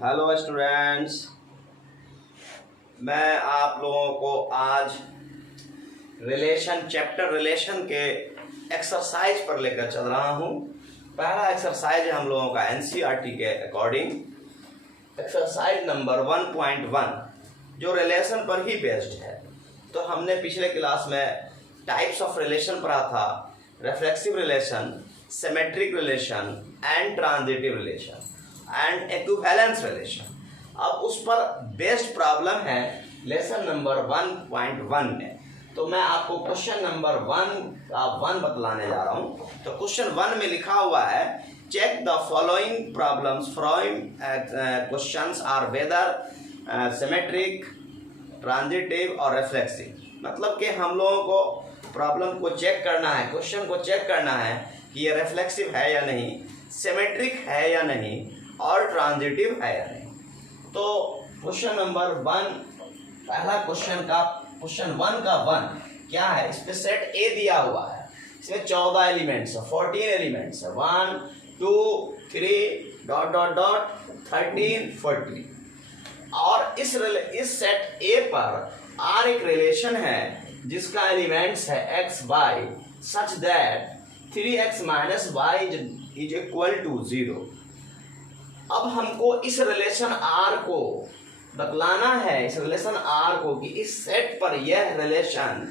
Hello students, मैं आप लोगों को आज चैप्टर रिलेशन के एक्सरसाइज पर लेकर चल रहा हूँ। पहला एक्सरसाइज है हम लोगों का एनसीईआरटी के अकॉर्डिंग एक्सरसाइज नंबर 1.1 जो रिलेशन पर ही बेस्ड है। तो हमने पिछले क्लास में टाइप्स ऑफ रिलेशन पढ़ा था, reflexive relation, symmetric relation and transitive relation and equivalence relation. अब उस पर बेस्ड प्रॉब्लम है लेसन नंबर 1.1 में। तो मैं आपको क्वेश्चन नंबर 1 बतलाने जा रहा हूँ। तो क्वेश्चन 1 में लिखा हुआ है, check the following problems from questions are whether symmetric, transitive और रिफ्लेक्सिव। मतलब कि हम लोगों को प्रॉब्लम को चेक करना है, क्वेश्चन को चेक करना है कि ये रिफ्लेक्सिव है या नहीं, सिमेट्रिक है या नहीं और ट्रांजिटिव है या नहीं। तो क्वेश्चन नंबर 1, पहला क्वेश्चन 1 का 1 क्या है, इस पे सेट ए दिया हुआ है। इसमें 14 एलिमेंट्स है, 14 एलिमेंट्स है, 1 2 3 डॉट डॉट डॉट 13 14। और इस सेट ए पर आर एक रिलेशन है जिसका एलिमेंट्स है x y such that 3x minus y is equal to 0। अब हमको इस रिलेशन आर को बतलाना है, इस रिलेशन आर को कि इस सेट पर यह रिलेशन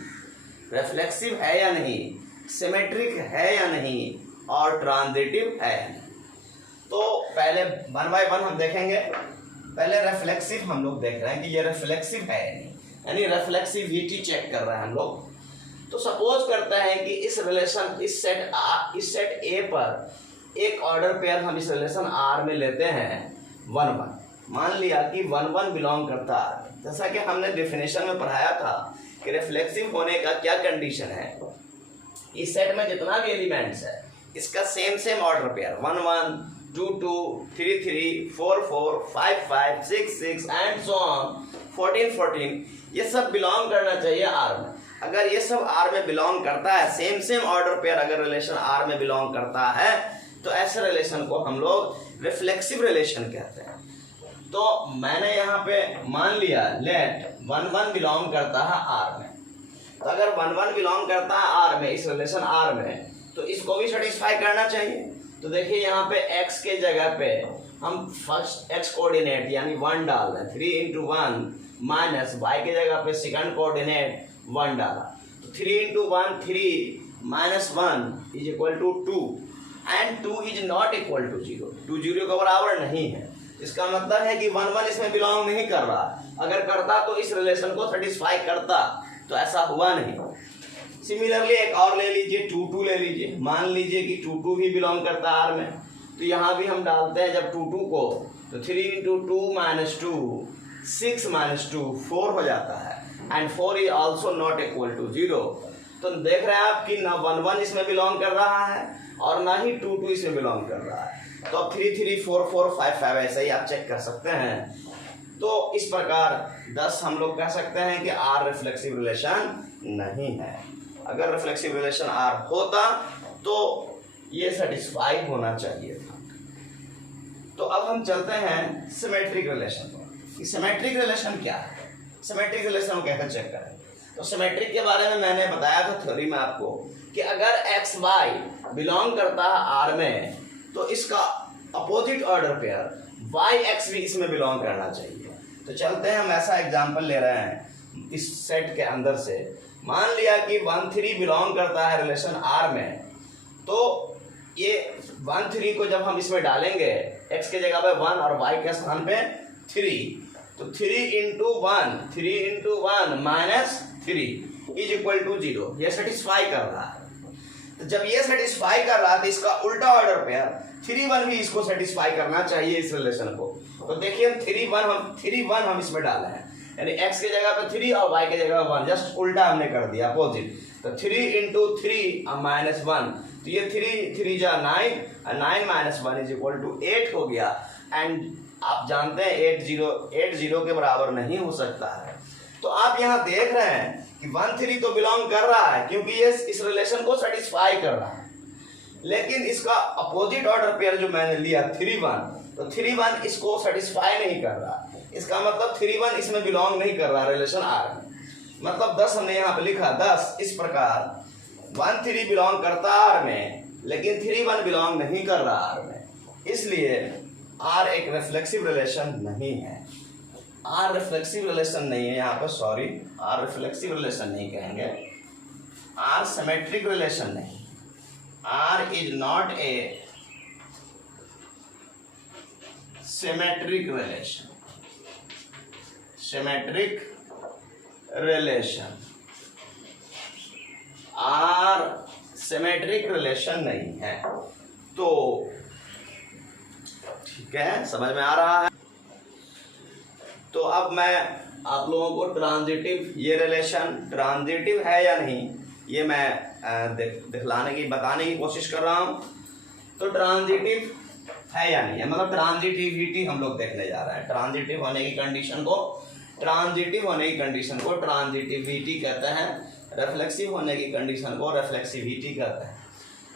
रिफ्लेक्सिव है या नहीं, सिमेट्रिक है या नहीं और ट्रांजिटिव है या नहीं। तो पहले 1 बाय 1 हम देखेंगे। पहले रिफ्लेक्सिव हम लोग देख रहे हैं कि ये रिफ्लेक्सिव है या नहीं, यानी रिफ्लेक्सिविटी चेक कर रहे हैं हम लोग। तो सपोज करते हैं कि इस सेट ए पर एक ऑर्डर पेयर हम इस रिलेशन आर में लेते हैं 1 1। मान लिया कि 1 1 बिलोंग करता है। जैसा कि हमने डेफिनेशन में पढ़ाया था कि रिफ्लेक्सिव होने का क्या कंडीशन है, इस सेट में जितना भी एलिमेंट्स है इसका same order pair 1 1 2 2 3 3 4 4 5 5 6 6 and so on 14 14 ये सब बिलोंग करना चाहिए आर में। अगर ये सब आर में बिलोंग करता है, सेम ऑर्डर पेयर अगर रिलेशन आर में बिलोंग करता है तो ऐसे रिलेशन को हम लोग रिफ्लेक्सिव रिलेशन कहते हैं। तो मैंने यहाँ पे मान लिया लेट 1 1 बिलोंग करता है आर में। तो अगर 1 1 बिलोंग करता है आर में, इस रिलेशन आर में, तो इसको भी सेटिस्फाई करना चाहिए। तो देखिए यहाँ पे x के जगह पे हम फर्स्ट x कोऑर्डिनेट यानी 1 डाल रहे हैं, 3 × 1 माइनस y के जगह पे सेकंड कोऑर्डिनेट 1 डाला। तो 3 × 1 3 minus 1 is equal to 2 and 2 is not equal to 0। 2 0 के बराबर नहीं है। इसका मतलब है कि 1 1 इसमें बिलोंग नहीं कर रहा। अगर करता तो इस रिलेशन को सेटिस्फाई करता, तो ऐसा हुआ नहीं। सिमिलरली एक और ले लीजिए, 2 2 ले लीजिए। मान लीजिए कि 2 2 भी बिलोंग करता है आर में, तो यहाँ भी हम डालते हैं जब 2 2 को, तो 3 × 2 माइनस 2 6 माइनस 2 4 हो जाता है and 4 is also not equal to 0। तो देख रहे हैं आप कि ना 1 1 इसमें बिलोंग कर रहा है और ना ही 2 2 इसमें बिलोंग कर रहा है। तो अब 3 3 4 4 5 5 ऐसा ही आप चेक कर सकते हैं। तो इस प्रकार 10 हम लोग कह सकते हैं कि आर रिफ्लेक्सिव रिलेशन नहीं है। अगर रिफ्लेक्सिव रिलेशन आर होता तो ये सेटिस्फाई होना चाहिए था। तो अब हम चलते हैं सिमेट्रिक रिलेशन पर। सिमेट्रिक रिलेशन क्या है, सिमेट्रिक रिलेशन हम कैसे चेक करें। तो सिमेट्रिक के बारे में मैंने बताया था थ्योरी में आपको कि अगर एक्स वाई बिलोंग करता है आर में, तो इसका opposite order pair y x भी इसमें बिलोंग करना चाहिए। तो चलते हैं, हम ऐसा एग्जांपल ले रहे हैं इस सेट के अंदर से। मान लिया कि 1 3 बिलोंग करता है रिलेशन आर में, तो ये 1 3 को जब हम इसमें डालेंगे x के जगह पे 1 और y के स्थान पे 3, तो 3 × 1 माइनस 3 इज इक्वल टू 0। ये सेटिस्फाई कर रहा है। तो जब ये सेटिस्फाई कर रहा है तो इसका उल्टा ऑर्डर पेयर 3 1 भी इसको सेटिस्फाई करना चाहिए इस रिलेशन को। तो देखिए 3 1 हम इसमें डाले हैं, यानी x के जगह पे 3 और y के जगह 1, जस्ट उल्टा हमने कर दिया, अपोजिट। तो 3 × 3 माइनस 1, तो ये 3 3 जा 9 और 9 माइनस 1 इज इक्वल टू 8 हो गया। एंड आप जानते हैं 8 0 के बराबर नहीं हो सकता है। तो आप यहाँ देख रहे हैं कि 1 3 तो बिलोंग कर रहा है क्योंकि ये इस रिलेशन को सेटिस्फाई कर रहा है, लेकिन इसका अपोजिट ऑर्डर पेयर जो मैंने लिया 3 1, तो 3 1 इसको सेटिस्फाई नहीं कर रहा, इसका मतलब 3 1 इसमें बिलोंग नहीं कर रहा रिलेशन आर में। मतलब 10 हमने यहाँ पे लिखा 10, इस प्रकार 1 3 बिलोंग करता आर में, लेकिन 3 1 बिलोंग नहीं कर रहा आर में, इसलिए आर एक रिफ्लेक्सिव रिलेशन नहीं है। आर रिफ्लेक्सिव रिलेशन नहीं है यहाँ पर, सॉरी, आर रिफ्लेक्सिव रिलेशन नहीं कहेंगे, आर सिमेट्रिक रिलेशन नहीं, R is not a symmetric relation, symmetric relation, R symmetric relation नहीं है। तो ठीक है, समझ में आ रहा है। तो अब मैं आप लोगों को ट्रांजिटिव, ये रिलेशन ट्रांजिटिव है या नहीं, ये मैं दिखलाने की, बताने की कोशिश कर रहा हूँ। तो ट्रांजिटिव है या नहीं है, मतलब ट्रांजिटिविटी हम लोग देखने जा रहे हैं। ट्रांजिटिव होने की कंडीशन को, ट्रांजिटिव होने की कंडीशन को ट्रांजिटिविटी कहते हैं, रिफ्लेक्सिव होने की कंडीशन को रिफ्लेक्सिविटी कहते हैं।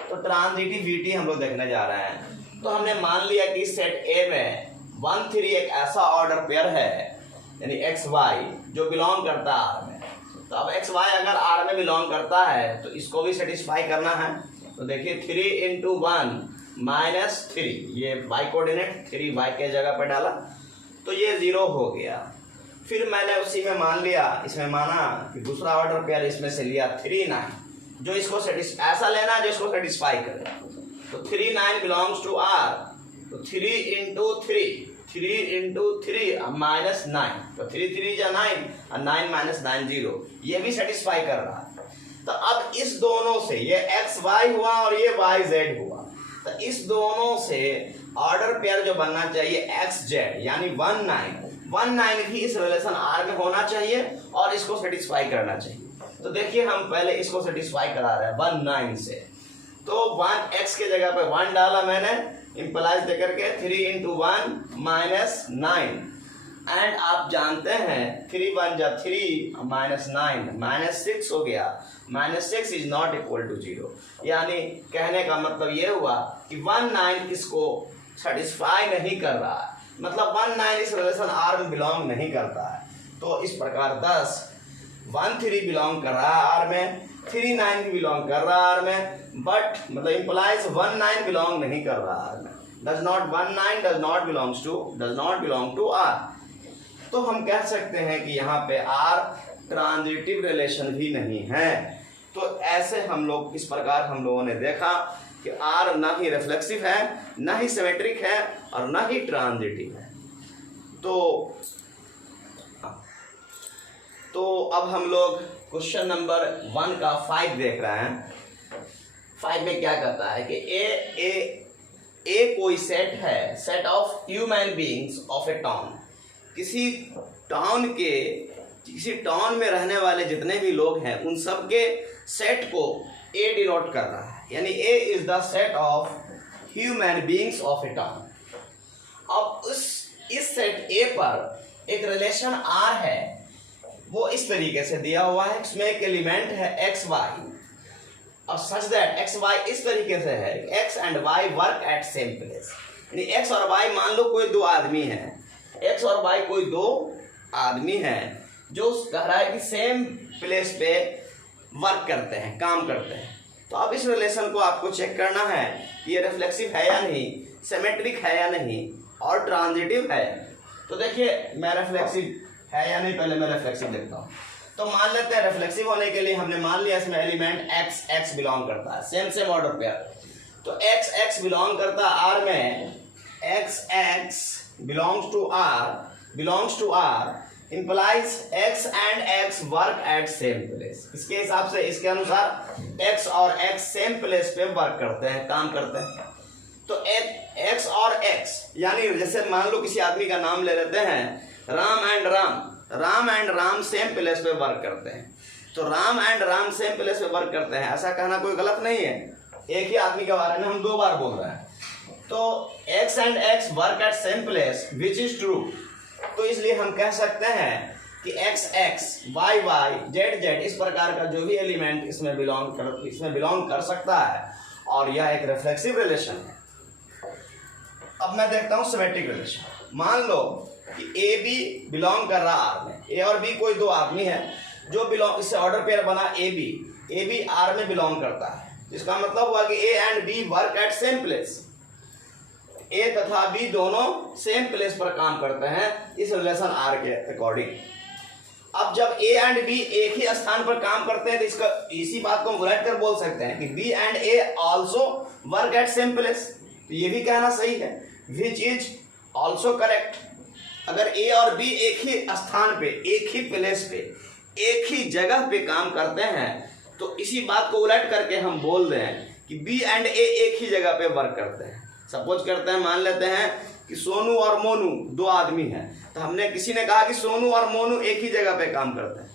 तो ट्रांजिटिविटी हम लोग देखने जा रहे हैं। तो हमने मान लिया कि सेट ए में 1 3 एक ऐसा ऑर्डर पेयर है, यानी एक्स वाई, जो बिलोंग करता है आर में। तो अब एक्स वाई अगर आर में बिलोंग करता है तो इसको भी सेटिस्फाई करना है। तो देखिए 3 × 1 - 3, ये वाई कोऑर्डिनेट 3 वाई के जगह पर डाला तो ये 0 हो गया। फिर मैंने उसी में मान लिया, इसमें माना कि दूसरा ऑर्डर पेयर इसमें से लिया 3 9, जो इसको ऐसा लेना जो इसको सेटिस्फाई करे। तो 3 9 बिलोंग्स टू आर, तो 3 × 3 -9, तो 3 3 जा 9 और 9 - 9 0, ये भी सेटिस्फाई कर रहा है। तो अब इस दोनों से, ये एक्स वाई हुआ और ये वाई जेड हुआ, तो इस दोनों से ऑर्डर पेयर जो बनना चाहिए एक्स जेड, यानी 1 9 भी इस रिलेशन आर में होना चाहिए और इसको सेटिस्फाई करना चाहिए। तो देखिए हम पहले इसको सेटिस्फाई करा रहे हैं 1 9 से। तो 1 x के जगह पे 1 डाला मैंने, इंप्लाइज देकर के 3 × 1 - 9, एंड आप जानते हैं 3 1 जा 3 -9 -6 हो गया। -6 इज नॉट इक्वल टू 0, यानी कहने का मतलब ये हुआ कि 1 9 इसको सेटिस्फाई नहीं कर रहा है, मतलब 1 9 इस रिलेशन आर में बिलोंग नहीं करता है। तो इस प्रकार 10 1 3 बिलोंग कर रहा है आर में, 3 9 भी बिलोंग कर रहा है आर में, बट मतलब इंप्लाइज 1 9 बिलोंग नहीं कर रहा है, does not 1 9 does not belong to R. तो हम कह सकते हैं कि यहाँ पे आर ट्रांजिटिव रिलेशन भी नहीं है। तो ऐसे हम लोग, इस प्रकार हम लोगों ने देखा कि आर ना ही रिफ्लेक्सिव है, ना ही सिमेट्रिक है और ना ही ट्रांजिटिव है। तो अब हम लोग क्वेश्चन नंबर 1 का 5 देख रहे हैं। 5 में क्या कहता है कि ए कोई सेट है, set of human beings of a town, किसी टाउन में रहने वाले जितने भी लोग हैं उन सब के सेट को ए डिनोट कर रहा है, यानी A is the set of human beings of a town. अब इस सेट ए पर एक रिलेशन आर है, वो इस तरीके से दिया हुआ है, इसमें एक एलिमेंट है एक्स वाई, और सच दैट एक्स वाई इस तरीके से है, x and y work at same place, यानी एक्स और वाई, मान लो कोई 2 आदमी हैं, एक्स और वाई कोई 2 आदमी हैं जो कह रहा है कि सेम प्लेस पे वर्क करते हैं, काम करते हैं। तो अब इस रिलेशन को आपको चेक करना है कि ये रिफ्लेक्सिव है या नहीं, सिमेट्रिक है या नहीं और ट्रांजिटिव है। तो देखिए मैं रिफ्लेक्सिव है या नहीं, पहले मैं रिफ्लेक्सिव देखता हूँ। तो मान लेते हैं रिफ्लेक्सिव होने के लिए हमने मान लिया इसमें एलिमेंट x बिलोंग करता है, सेम ऑर्डर पेयर। तो x बिलोंग करता है आर में, x belongs to R implies x and x work at same place। इसके हिसाब से, इसके अनुसार x और x सेम प्लेस पे वर्क करते हैं, काम करते हैं। तो x और x, यानी जैसे मान लो किसी आदमी का नाम ले लेते हैं Ram and Ram same place पे वर्क करते हैं। तो Ram and Ram same place पे वर्क करते हैं, ऐसा कहना कोई गलत नहीं है। एक ही आदमी के बारे में हम 2 बार बोल रहे हैं। तो x and x work at same place which is true. तो इसलिए हम कह सकते हैं कि x y z इस प्रकार का जो भी एलिमेंट इसमें बिलोंग कर सकता है और यह एक रिफ्लेक्सिव रिलेशन है। अब मैं देखता हूँ सिमेट्रिक रिलेशन। मान लो कि ए बी बिलोंग कर रहा आर में, ए और बी कोई दो आदमी है जो बिलोंग, इससे ऑर्डर पेयर बना ए बी आर में बिलोंग करता है, जिसका मतलब हुआ कि a and b work at same place, a तथा बी दोनों सेम प्लेस पर काम करते हैं इस रिलेशन आर के अकॉर्डिंग। अब जब ए एंड बी एक ही स्थान पर काम करते हैं तो इसका इसी बात को हम उलट कर बोल सकते हैं कि b and a also work at same place. तो ये भी कहना सही है, विच इज आल्सो करेक्ट। अगर ए और बी एक ही स्थान पे, एक ही प्लेस पे, एक ही जगह पे काम करते हैं तो इसी बात को उलट करके हम बोल दें कि बी एंड ए एक ही जगह पे वर्क करते हैं। सपोज करते हैं, मान लेते हैं कि सोनू और मोनू दो आदमी हैं, तो हमने किसी ने कहा कि सोनू और मोनू एक ही जगह पे काम करते हैं,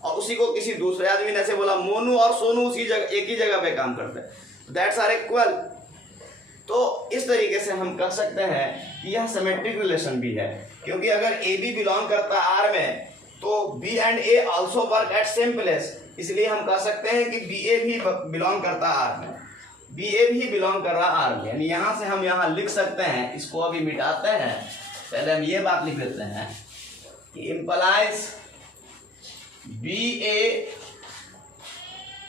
और उसी को किसी दूसरे आदमी ने ऐसे बोला मोनू और सोनू उसी जगह एक ही जगह पे काम करते हैं, दैट्स आर इक्वल। तो इस तरीके से हम कह सकते हैं कि यह सिमेट्रिक रिलेशन भी है, क्योंकि अगर ए बी बिलोंग करता है आर में तो b and a also work at same place, इसलिए हम कह सकते हैं कि बी ए भी बिलोंग करता है आर में, बी ए भी बिलोंग कर रहा आर में। यानी यहाँ से हम यहाँ लिख सकते हैं, इसको अभी मिटाते हैं, पहले हम ये बात लिख लेते हैं कि implies b a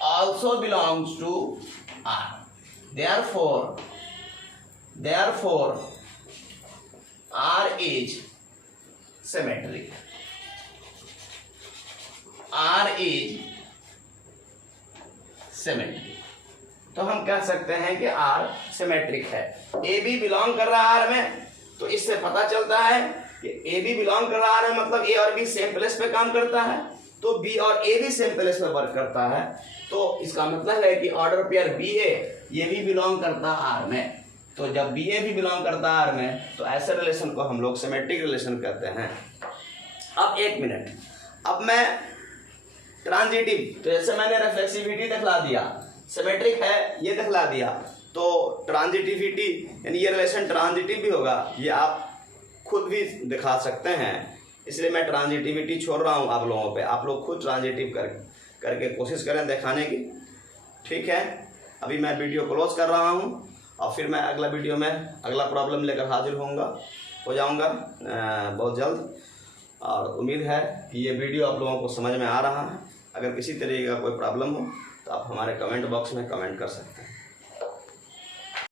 also belongs to R, therefore R is symmetric, R is symmetric। तो हम कह सकते हैं कि R सिमेट्रिक है। ए बी बिलोंग कर रहा है आर में, तो इससे पता चलता है कि ए बी बिलोंग कर रहा है मतलब ए और बी सेम प्लेस पे काम करता है, तो बी और ए भी सेम प्लेस पे वर्क करता है, तो इसका मतलब है कि ऑर्डर पेयर बी ए ये भी बिलोंग करता है आर में। तो जब बी ए भी बिलोंग करता है आर में तो ऐसे रिलेशन को हम लोग सिमेट्रिक रिलेशन कहते हैं। अब एक मिनट, अब मैं ट्रांजिटिव, तो जैसे मैंने रिफ्लेक्सिविटी दिखला दिया, सिमेट्रिक है ये दिखला दिया, तो ट्रांजिटिविटी यानी ये रिलेशन ट्रांजिटिव भी होगा, ये आप खुद भी दिखा सकते हैं, इसलिए मैं ट्रांजिटिविटी छोड़ रहा हूँ आप लोगों पे, आप लोग खुद ट्रांजिटिव करके कोशिश करें दिखाने की। ठीक है, अभी मैं वीडियो क्लोज कर रहा हूँ और फिर मैं अगला वीडियो में अगला प्रॉब्लम लेकर हाजिर हो जाऊँगा बहुत जल्द, और उम्मीद है कि ये वीडियो आप लोगों को समझ में आ रहा है। अगर किसी तरीके का कोई प्रॉब्लम हो तो आप हमारे कमेंट बॉक्स में कमेंट कर सकते हैं।